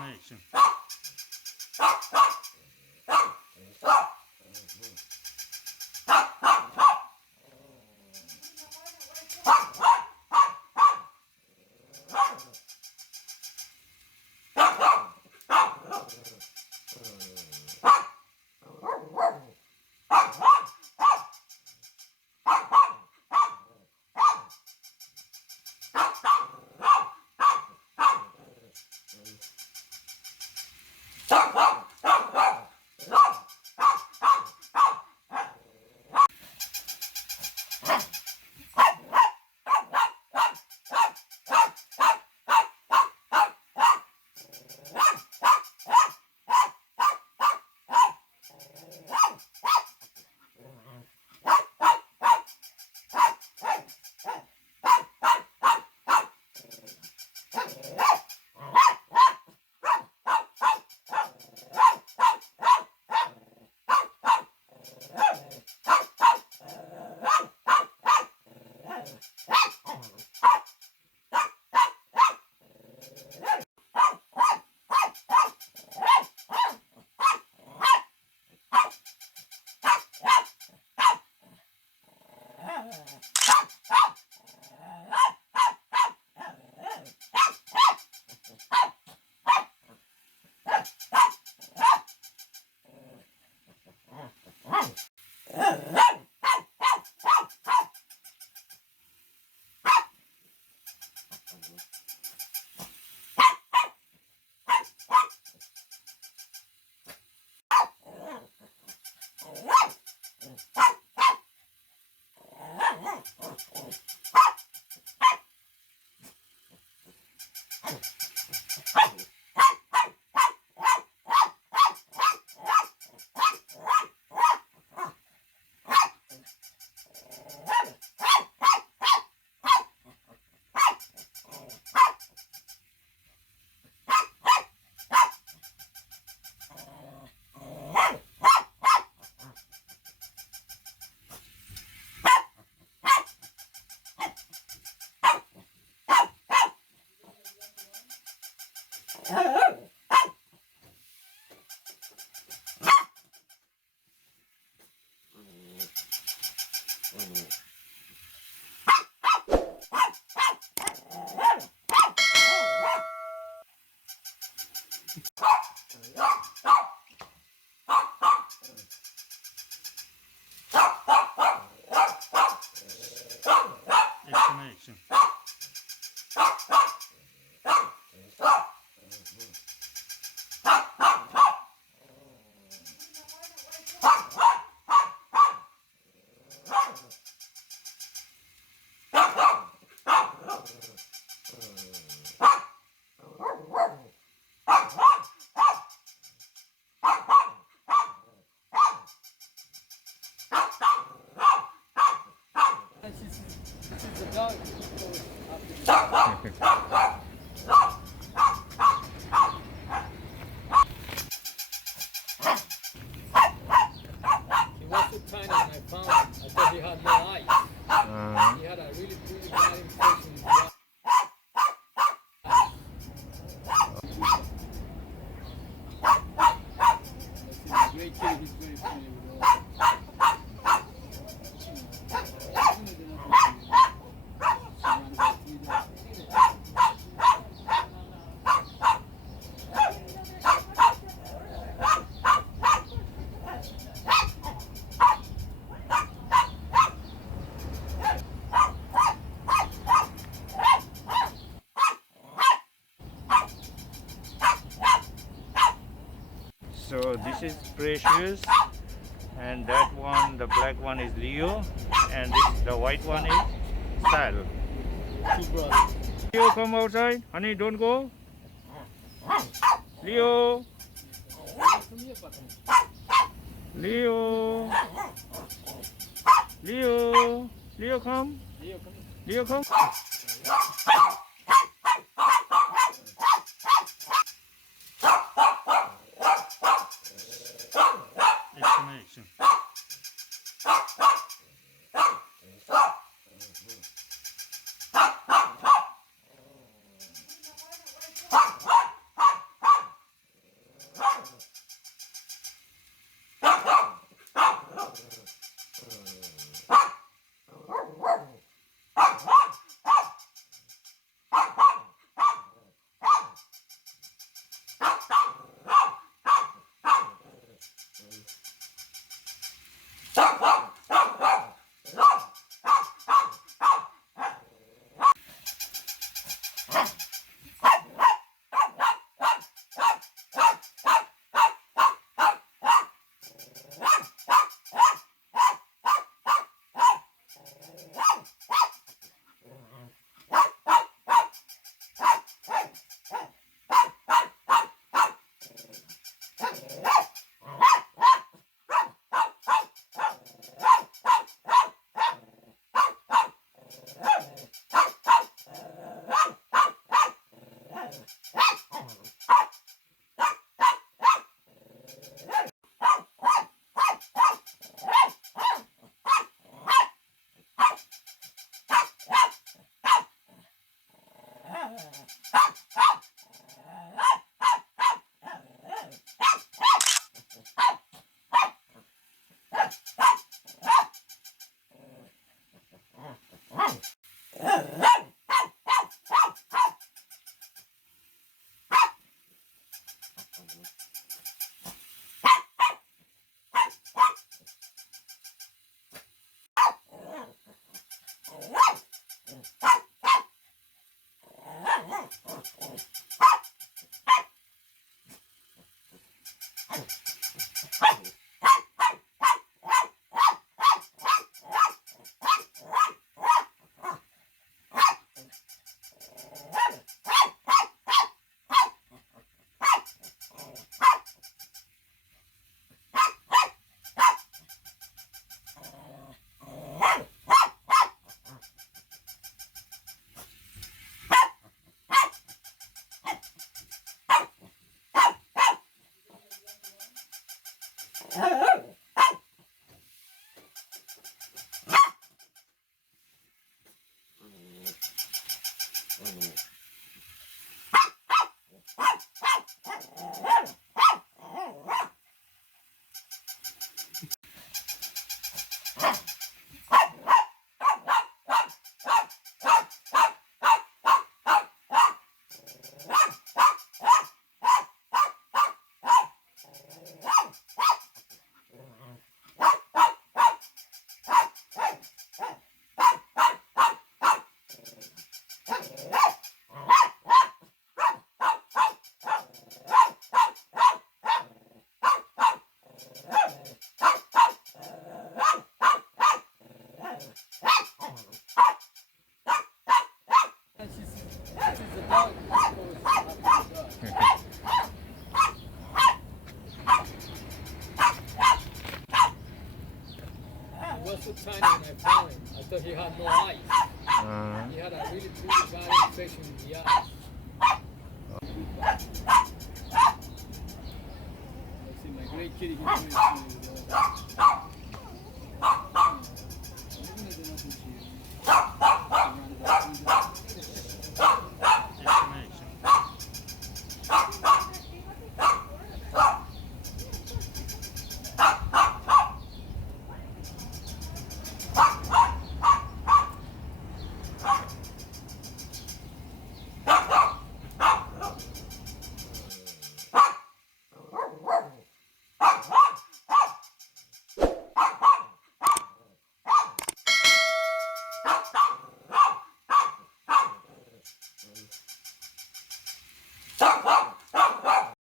Action. Action. This is the dog. He was so tiny when I found him. I thought he had no eyes. He had a really bad infection in his eye. He's a great kid. He's very friendly with all. So this is Precious, and that one, the black one, is Leo, and the white one is Sal. Two brothers. Leo, come outside. Honey, don't go. Leo. Leo. Leo. Leo, come. Leo, come. Action. She's a dog. He was so tiny when I found him. I thought he had no eyes. He had a really bad infection in the eyes. I see my great kitty.